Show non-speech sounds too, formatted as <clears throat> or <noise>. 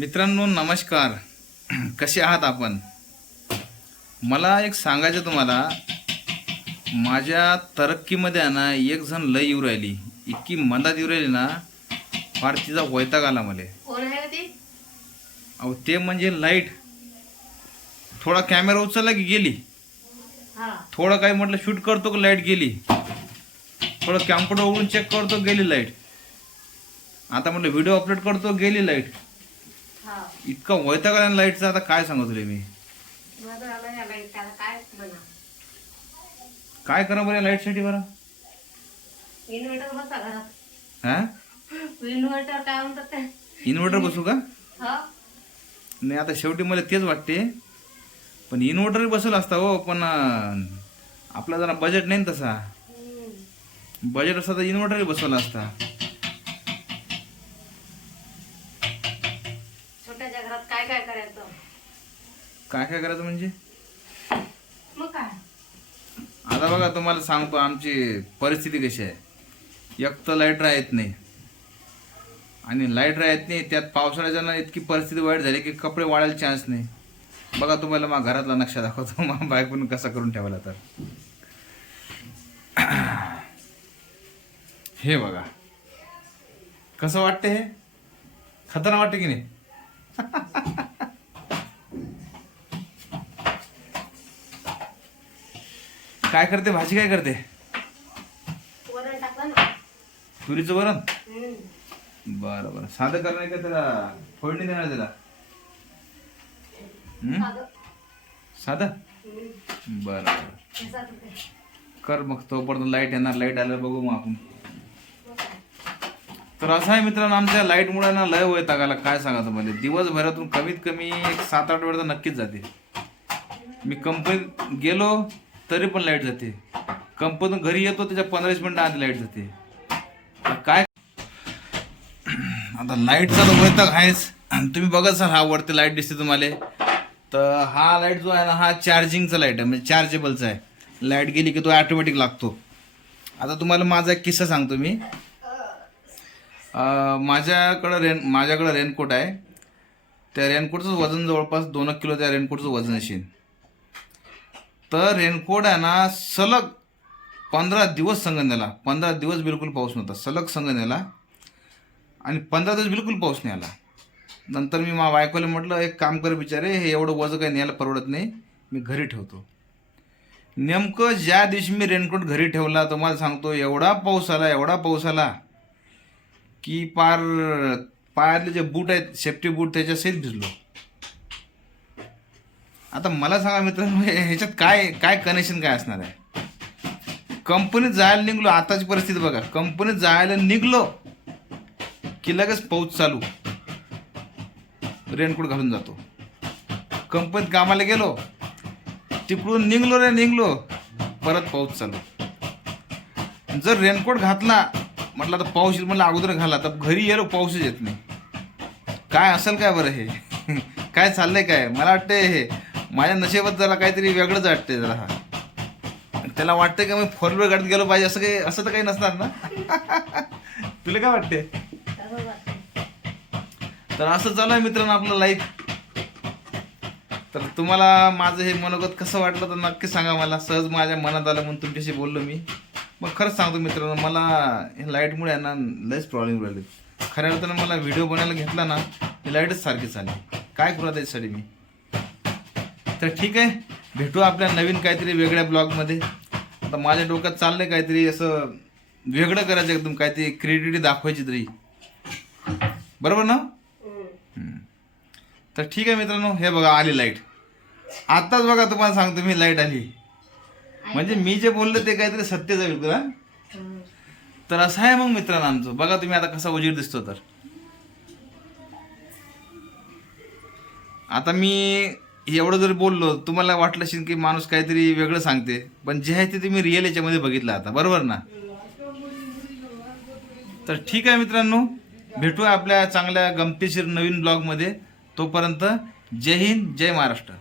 मित्रांनो नमस्कार. <clears throat> कसे आहात आपण? मला एक सांगायचं तुम्हाला. माझ्या तरक्कीमध्ये ना एक जण लय येऊ राहिली. इतकी मंदात येऊ राहिली ना फार तिचा वैताग आला मला. अहो ते म्हणजे लाइट. थोडा कॅमेरा उचलला की गेली. थोडं काही म्हटलं शूट करतो की लाइट गेली. थोडं कॅम्प्युटर उघडून चेक करतो गेली लाइट. आता म्हटलं व्हिडिओ अपलोड करतो गेली लाइट. इतका वैताग आला लाईटचा आता काय सांगू तुला मी? लाइट काय करा बरं लाईटसाठी बरं? इन्व्हर्टर बसा घरात. हा? इन्व्हर्टर काय म्हणतात इन्व्हर्टर बसू का? हा. नाही आता शेवटी मला तेच वाटते. पण इन्व्हर्टर बसवलं असता हो पण आपला जरा बजेट नाही तसा. बजेट असता तर इन्व्हर्टर बसवला असता. काय काय करायचं म्हणजे? मग काय? आता बघा तुम्हाला सांगतो आमची परिस्थिती कशी आहे. एक तर लाइट राहत नाही. आणि लाइट राहत नाही त्यात पावसाळ्याच्या ना इतकी परिस्थिती वाईट झाली की कपडे वाळायला चान्स नाही. बघा तुम्हाला मग घरातला नक्षा दाखवतो मग बायकून कसा करून ठेवला तर. हे बघा. कसं वाटते हे? खतरनाक वाटते की नाही? <laughs> काय करते? भाजी काय करते? वरण टाकलं ना. तुरीचं वरण. बरं बरं. साधं करणार का त्याला? फोडणी देणार त्याला? साधं. बरं बरं. कर मग तोपर्यंत लाइट येणार. लाइट आल्यावर बघू मग आपण? तर असं आहे मित्रांनो आमच्या लाईटमुळे ना लय होय तागाला काय सांगा तुम्हाला दिवसभरातून कमीत कमी एक सात आठ वेळ तर नक्कीच जाते. मी कंपनीत गेलो तरी पण लाइट जाते. कंपन घरी येतो त्याच्या पंधरावीस वीस आधी लाइट जाते. तर काय? आता लाईटचा तर वैताग आहेच तुम्ही बघा सर हा वरती लाइट दिसते तुम्हाला. तर हा लाइट जो आहे ना हा चार्जिंगचा लाइट आहे म्हणजे चार्जेबलचा आहे. लाइट गेली की तो ऑटोमॅटिक लागतो. आता तुम्हाला माझा एक किस्सा सांगतो मी. माझ्याकडं रेन माझ्याकडं रेनकोट आहे. त्या रेनकोटचं वजन जवळपास दोन एक किलो त्या रेनकोटचं वजन असेल. तर रेनकोट आहे ना सलग पंधरा दिवस संघ नेला. पंधरा दिवस बिलकुल पाऊस नव्हता. सलग संघ नेला. आणि पंधरा दिवस बिलकुल पाऊस नाही आला. नंतर मी मा बायकोला म्हटलं एक काम कर बिचारे हे एवढं वजं काही न्यायला परवडत नाही. मी घरी ठेवतो. नेमकं ज्या दिवशी मी रेनकोट घरी ठेवला तुम्हाला सांगतो एवढा पाऊस आला एवढा पाऊस आला की पार पायातले जे बूट आहेत सेफ्टी बूट त्याच्या सहित भिजलो. आता मला सांगा मित्र ह्याच्यात काय काय कनेक्शन काय असणार आहे? कंपनीत जायला निघलो आताची परिस्थिती बघा. कंपनीत जायला निघलो की लगेच पाऊस चालू. रेनकोट घालून जातो. कंपनीत कामाला गेलो तिकडून निघलो रे निघलो. परत पाऊस चालू. जर रेनकोट घातला म्हटलं तर पाऊस येईल म्हटलं अगोदर घाला तर घरी गेलो पाऊसच येत नाही. काय असेल काय बरं हे? <laughs> काय चाललंय काय? मला वाटतंय हे माझ्या नशेबात जरा काहीतरी वेगळंच वाटतंय जरा. हा त्याला वाटतंय का मी फोर व्हीलर गाडीत गेलो पाहिजे असं काही असं तर काही नसणार ना? <laughs> तुला काय वाटते तर असं चालू आहे मित्रांनो आपलं लाईफ तर तुम्हाला माझं हे मनोगत कसं वाटलं तर नक्की सांगा मला. सहज माझ्या मनात आलं म्हणून तुमच्याशी बोललो मी. मग खरंच सांगतो मित्रांनो मला हे लाईटमुळे ना लयच प्रॉब्लेम राहिले. खऱ्या अर्थानं मला व्हिडिओ बनायला घेतला ना लाईटच सारखी चालेल काय करू त्याच्यासाठी मी? तर ठीक आहे. भेटू आपल्या नवीन काहीतरी वेगळ्या ब्लॉगमध्ये. आता माझ्या डोक्यात चाललंय काहीतरी असं वेगळं करायचं एकदम काहीतरी क्रिएटिव्हिटी दाखवायची तरी. बरोबर ना? तर ठीक आहे मित्रांनो हे बघा आली लाइट आत्ताच बघा तुम्हाला सांगतो मी लाइट आली. म्हणजे मी जे बोललो ते काहीतरी सत्य जाईल तुला तर असं आहे मग मित्रांनो आमचं. बघा तुम्ही आता कसा उजीर दिसतो तर. आता मी एवढं जरी बोललो तुम्हाला वाटलं असेल की माणूस काहीतरी वेगळं सांगते पण जे आहे ते तुम्ही रिअल याच्यामध्ये बघितलं आता बरोबर ना? तर ठीक आहे मित्रांनो भेटूया आपल्या चांगल्या गमतीशीर नवीन ब्लॉगमध्ये तोपर्यंत जय हिंद जय महाराष्ट्र.